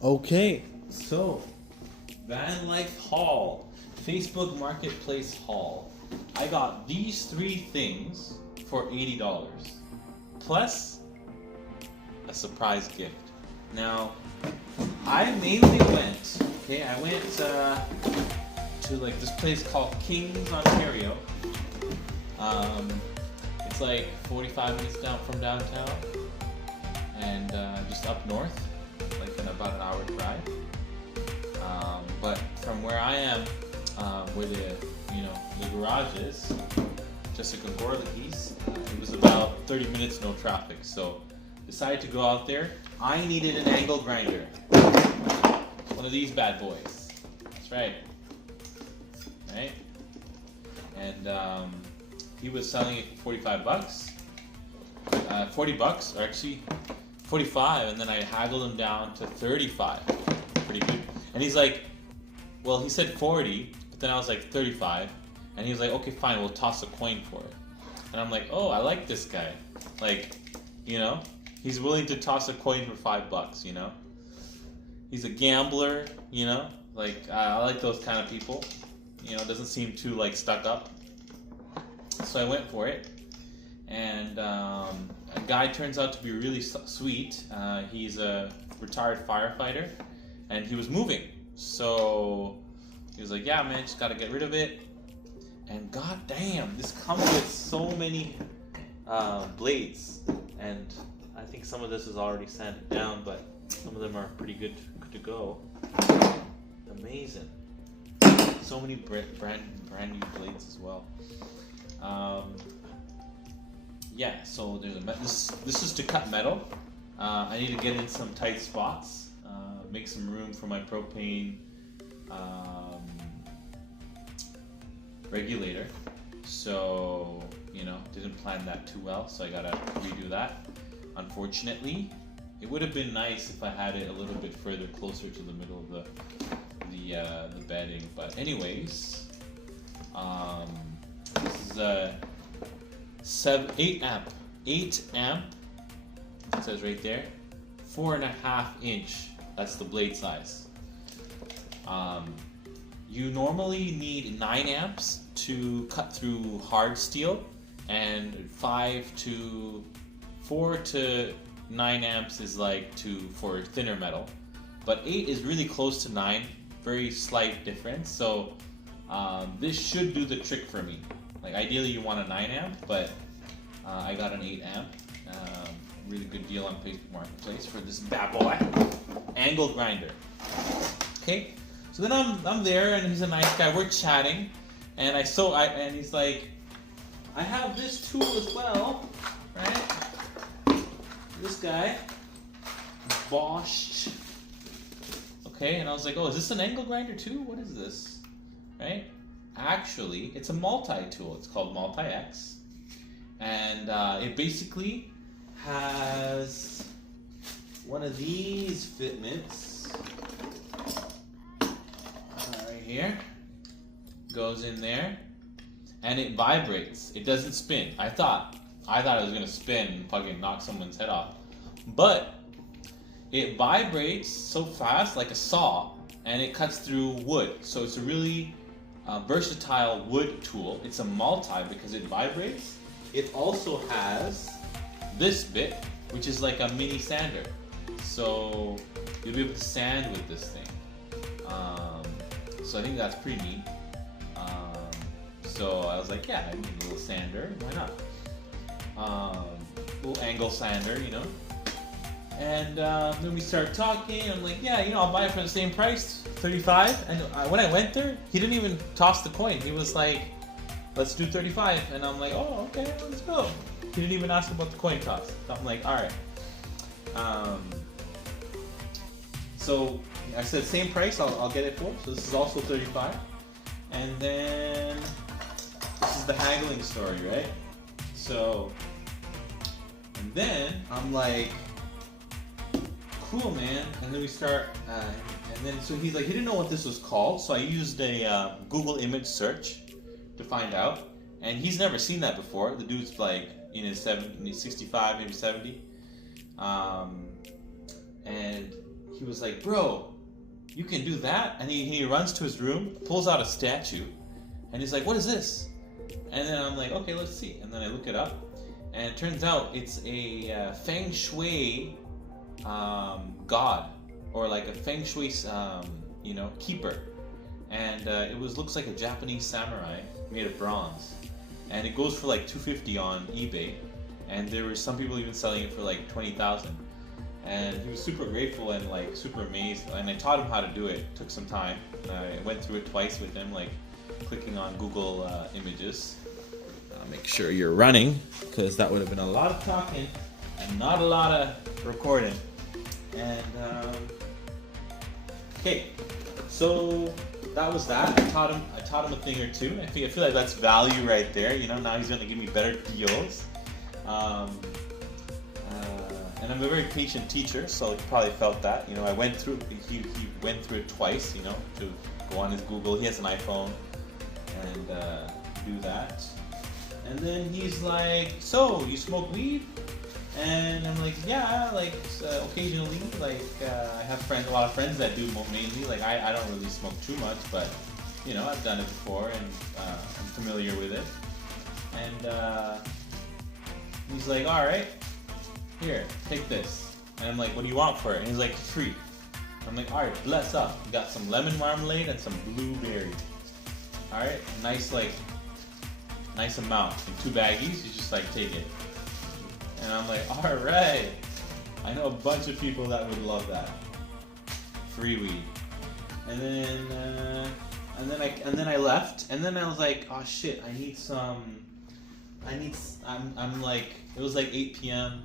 Okay, so Vanlife haul, Facebook Marketplace haul. I got these three things for $80 plus a surprise gift. Now, I mainly went. Okay, I went to like this place called Kings, Ontario. It's like 45 minutes down from downtown, and just up north, like in about an hour drive. But from where I am, where the garage is, Jessica Gorley's, it was about 30 minutes, no traffic. So decided to go out there. I needed an angle grinder, one of these bad boys. That's right, right. And he was selling it for 45 bucks, 40 bucks, or actually 45, and then I haggled him down to 35. Pretty good. And he's like, well, he said 40, but then I was like 35, and he was like, okay, fine, we'll toss a coin for it. And I'm like, oh, I like this guy. Like, he's willing to toss a coin for $5, He's a gambler, like, I like those kind of people. Doesn't seem too, like, stuck up. So I went for it, and a guy turns out to be really sweet. He's a retired firefighter, and he was moving. So he was like, yeah, man, just gotta get rid of it. And goddamn, this comes with so many blades, and I think some of this is already sanded down, but some of them are pretty good to go. Amazing. So many brand new blades as well. Yeah, so there's this is to cut metal. I need to get in some tight spots, make some room for my propane regulator. So, didn't plan that too well, so I gotta redo that. Unfortunately, it would have been nice if I had it a little bit further closer to the middle of the bedding. But anyways, this is a 8 amp. It says right there, 4.5 inch. That's the blade size. You normally need 9 amps to cut through hard steel, and 4 to 9 amps is like for thinner metal. But 8 is really close to 9, very slight difference. So this should do the trick for me. Like ideally you want a 9 amp, but I got an 8 amp. Really good deal on Facebook Marketplace for this bad boy. Angle grinder. Okay, so then I'm there, and he's a nice guy. We're chatting, and and he's like, I have this tool as well, right? This guy, Bosch. Okay, and I was like, oh, is this an angle grinder too? What is this? Right? Actually, it's a multi-tool. It's called Multi-X. And it basically has one of these fitments right here. Goes in there, and it vibrates. It doesn't spin. I thought it was gonna spin and fucking knock someone's head off, but it vibrates so fast, like a saw, and it cuts through wood. So it's a really versatile wood tool. It's a multi because it vibrates. It also has this bit, which is like a mini sander. So you'll be able to sand with this thing. So I think that's pretty neat. So I was like, yeah, I need a little sander. Why not? Little angle sander, And then we start talking. I'm like, yeah, I'll buy it for the same price, $35. And when I went there, he didn't even toss the coin. He was like, let's do 35. And I'm like, oh, okay, let's go. He didn't even ask about the coin toss. So I'm like, all right. So I said, same price, I'll get it for. So this is also 35. And then this is the haggling story, right? So, and then I'm like, cool, man. And then we start, and then so he's like, he didn't know what this was called. So I used a Google image search to find out. And he's never seen that before. The dude's like in his 65, maybe 70. And he was like, bro, you can do that? And he runs to his room, pulls out a statue, and he's like, what is this? And then I'm like, okay, let's see. And then I look it up, and it turns out it's a feng shui god, or like a feng shui keeper. And it looks like a Japanese samurai made of bronze. And it goes for like $250 on eBay. And there were some people even selling it for like 20,000. And he was super grateful and like super amazed. And I taught him how to do it. Took some time. I went through it twice with him, like clicking on Google Images. Make sure you're running, because that would have been a lot of talking and not a lot of recording. And okay, so that was that. I taught him a thing or two. I feel like that's value right there. You know, now he's gonna give me better deals. And I'm a very patient teacher, so he probably felt that. You know, he went through it twice. You know, to go on his Google. He has an iPhone, and do that. And then he's like, so, you smoke weed? And I'm like, yeah, like, occasionally, like, I have a lot of friends that do mainly, like, I don't really smoke too much, but, you know, I've done it before, and I'm familiar with it. And he's like, alright, here, take this. And I'm like, what do you want for it? And he's like, free. I'm like, alright, bless up. You got some lemon marmalade and some blueberry. Alright, nice amount. In 2 baggies, you just like take it. And I'm like, alright. I know a bunch of people that would love that. Free weed. And then I left, and then I was like, oh shit, I'm like, it was like 8 p.m.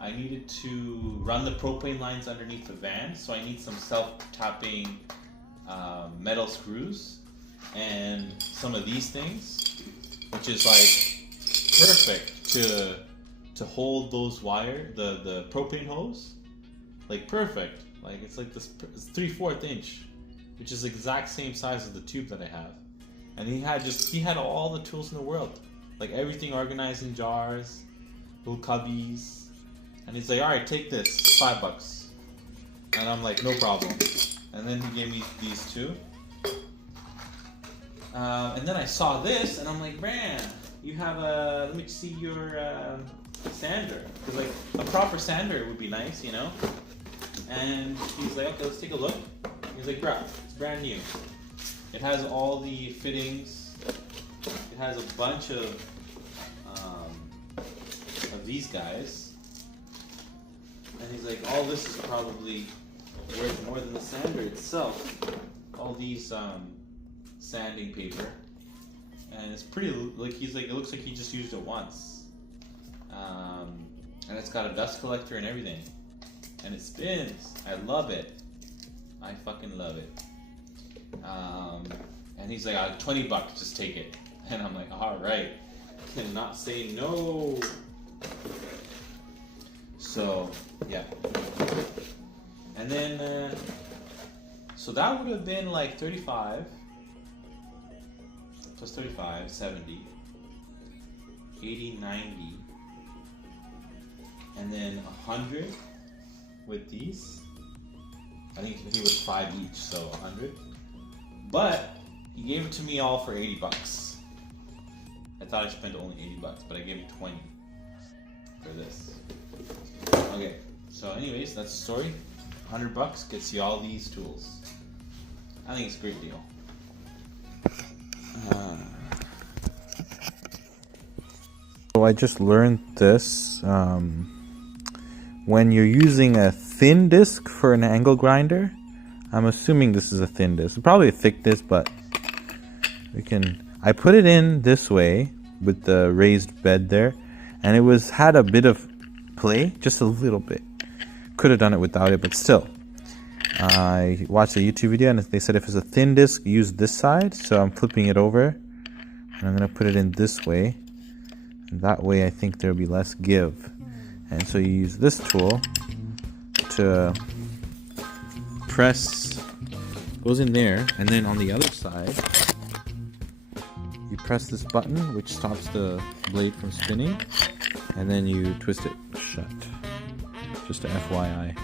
I needed to run the propane lines underneath the van, so I need some self-tapping metal screws and some of these things, which is like perfect to hold those the propane hose, like perfect. Like it's like this, it's 3/4 inch, which is the exact same size as the tube that I have. And he had all the tools in the world, like everything organized in jars, little cubbies. And he's like, all right, take this, $5. And I'm like, no problem. And then he gave me these two. And then I saw this, and I'm like, man, you have let me see your sander. Because like a proper sander would be nice, you know? And he's like, okay, let's take a look. He's like, bro, it's brand new. It has all the fittings. It has a bunch of these guys. And he's like, all this is probably worth more than the sander itself. All these sanding paper. And it's pretty, like, he's like, it looks like he just used it once. And it's got a dust collector and everything. And it spins. I love it. I fucking love it. And he's like, $20, just take it. And I'm like, alright. Cannot say no. So, yeah. And then, so that would have been like 35 plus 35, 70, 80, 90, and then 100 with these. I think it was 5 each, so 100. But he gave it to me all for $80. I thought I spent only $80, but I gave him 20 for this. Okay, so anyways, that's the story. $100 gets you all these tools. I think it's a great deal. So I just learned this. When you're using a thin disc for an angle grinder, I'm assuming this is a thin disc, probably a thick disc, but I put it in this way with the raised bed there, and it had a bit of play, just a little bit. Could have done it without it, but still. I watched a YouTube video and they said if it's a thin disc, use this side. So I'm flipping it over and I'm going to put it in this way. And that way I think there'll be less give. And so you use this tool to press, goes in there, and then on the other side you press this button which stops the blade from spinning, and then you twist it shut. Just a FYI.